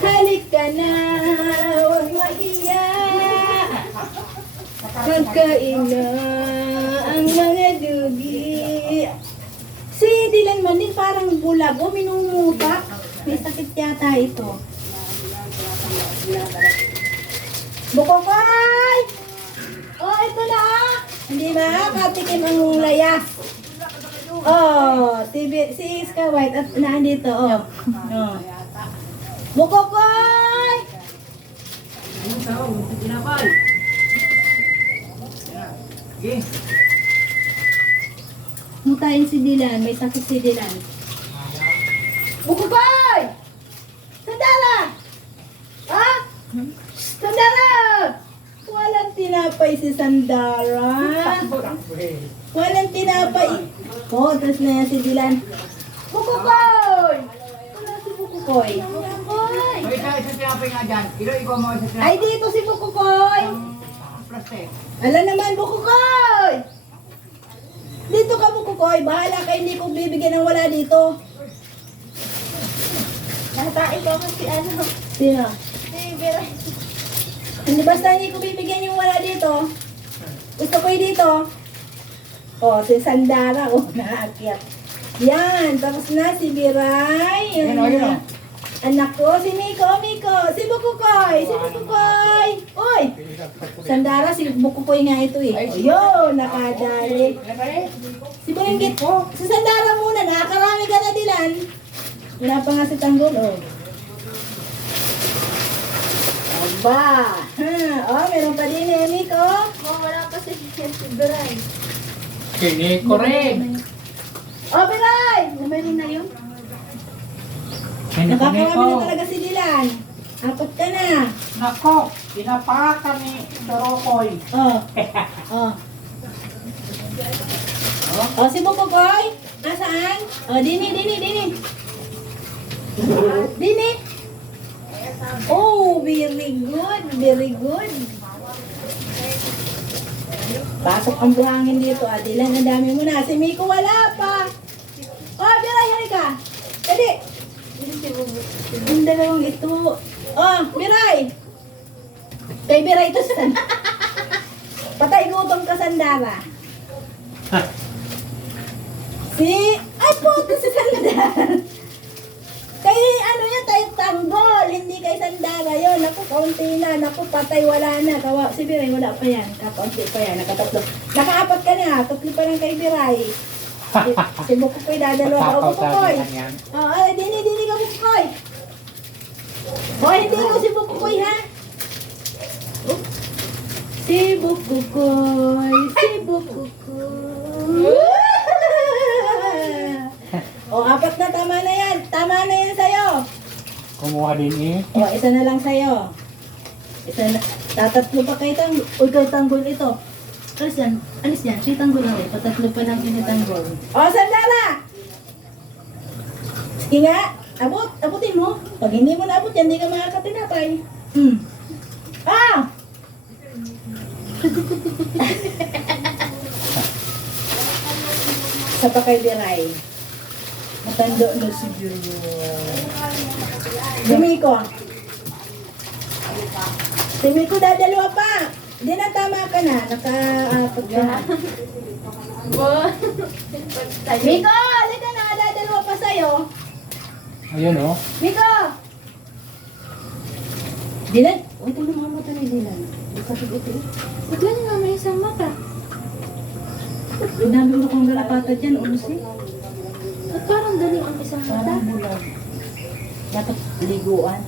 Halika na, huwag mahiya. Pagkain na ang mga dugi. Si Dylan man din parang bulag o minumuta. May sakit yata ito. Bukokoy! Oh, ito na! Hindi ba? Katikim ang layas. Oh, si Iska White at nandito. Oh. Oh. Bukokoy! Mutayin si Dylan. May sakit si Dylan. Bukokoy! Sandara! Ha? Sandara! Walang tinapay si Sandara. Walang tinapay. Oh, tapos na yan si Dylan. Bukokoy! Wala si Bukokoy. Bukokoy! May isa tinapay nga dyan. Ikaw mo isa tinapay. Ay, dito si Bukokoy. Plastic. Alam naman, Bukokoy! Dito ka, Bukokoy. Bahala ka, hindi ko bibigyan ng wala dito. Nahatain ko si ano. Sino? Si Vera. Hindi basta hindi ko bibigyan yung wala dito. Gusto ko yung dito. Oh, si Sandara. Oh, naakyat. Yan. Tapos na si Biray. Yan. Yun. Anak ko, si Miko, si Bukukoy, Uy! Sandara, si Bukukoy nga ito eh. Ayun, nakadali. Si Bulinggit, si Sandara muna, nakakarami ka na Dylan. Wala pa nga si Tanggol, oh. Aba! Oh, meron pa din eh, Miko. Wala pa si Beray. Kini ko rin. Oh, Biray! Meron na yun? Nakakarami na talaga si Dylan. Apat ka na. Nako, pinapakan ni Dorokoy. Oh. Oh. Oh, si Bukukoy. Nasaan? Oh, dini. Dini. Oh, very good. Pasok ang buhangin dito. Dylan, ang dami mo na. Si Miko wala pa. Oh, Biray, halika. Dali. Ang dalawang ito. Oh, Biray. Kay Biray ito sa patay gutom ka, Sandara. Ay puto si Sandara. Kay ano yan, kay Tanggol. Hindi kay Sandara yun. Naku, kaunti na. Naku, patay, wala na. Si Biray, wala pa yan. Kakaunti pa yan. Nakatatlo. Nakaapat ka na. Tatlo pa lang kay Biray. Si Bukukoy, dadalawa ka. O, Bukukoy. Oh, ay, dini ka, Bukukoy. O, hindi ko si Bukukoy, ha? Si Bukukoy. O, apat na, tama na yan. Tama na yan sa'yo. Kumuha din eh. O, isa na lang sa'yo. Isa na. Tatatlo pa kay Tanggol. Uy, kay Tanggol ito. Alis yan. Alis yan. Si Tanggol lang eh. Patatlo pa lang kay Tanggol. O, Sandara! Sige nga. Abutin mo. Pag hindi mo naabot yan, hindi ka makakatinapay. Ah! Sa pa kay Biray. Matando na si Biray. Si Miko, dadalawa pa. Hindi na, tama ka na. Naka-apat ka na. Miko, halika na. Dadalawa pa sa'yo. Ayun oh. Miko! Dylan? Uy, ito mga mata ni Dylan. Sakit ito eh. Bigla niya nga may isang mata. Dami mo kong galapata dyan, unusin. At parang dali ang isang mata. Parang bulag. Dapat liguan.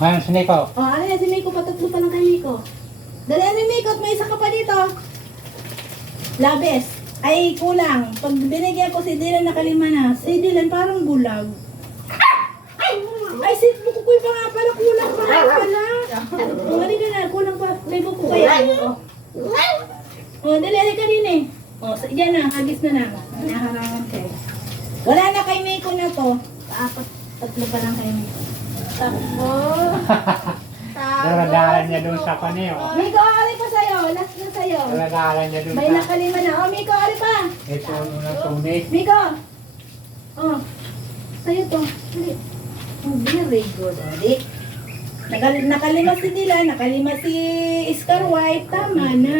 Ngayon, si Nico. O, ano yan si Miko? Patatlo pa lang kay Miko. Dali ni Miko at may isa ka pa dito. Labes. Ay, kulang. Pag binigyan ko si Dylan nakalima na, si Dylan parang bulag. Ay, si Bukukoy pa nga pala. Kulang pa nga pala. O, halika na. Kulang pa. May Bukukoy. O, dali ka din eh. O, yan na. Hagis na na. Naharangan kayo. Wala na kay Miko na to. Tatlo pa lang kay Miko. Takbo. Daladalan niya doon sa kanya oh. Miko, ali pa sa'yo. Last na sa'yo. Daladalan niya doon May sa... nakalima na. O, Miko, ali pa. Ito ang una tunik. Miko. Oh. Sa'yo to. Ali. Very good, Odi. Nakalima si Dila, nakalima si Scar White, tama na.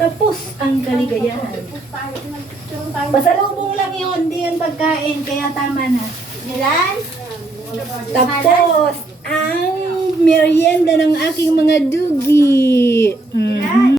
Tapos ang kaligayahan. Pasalubong lang yun, hindi yun pagkain, kaya tama na. Dilan? Tapos, ang merienda ng aking mga dugi. Mhm.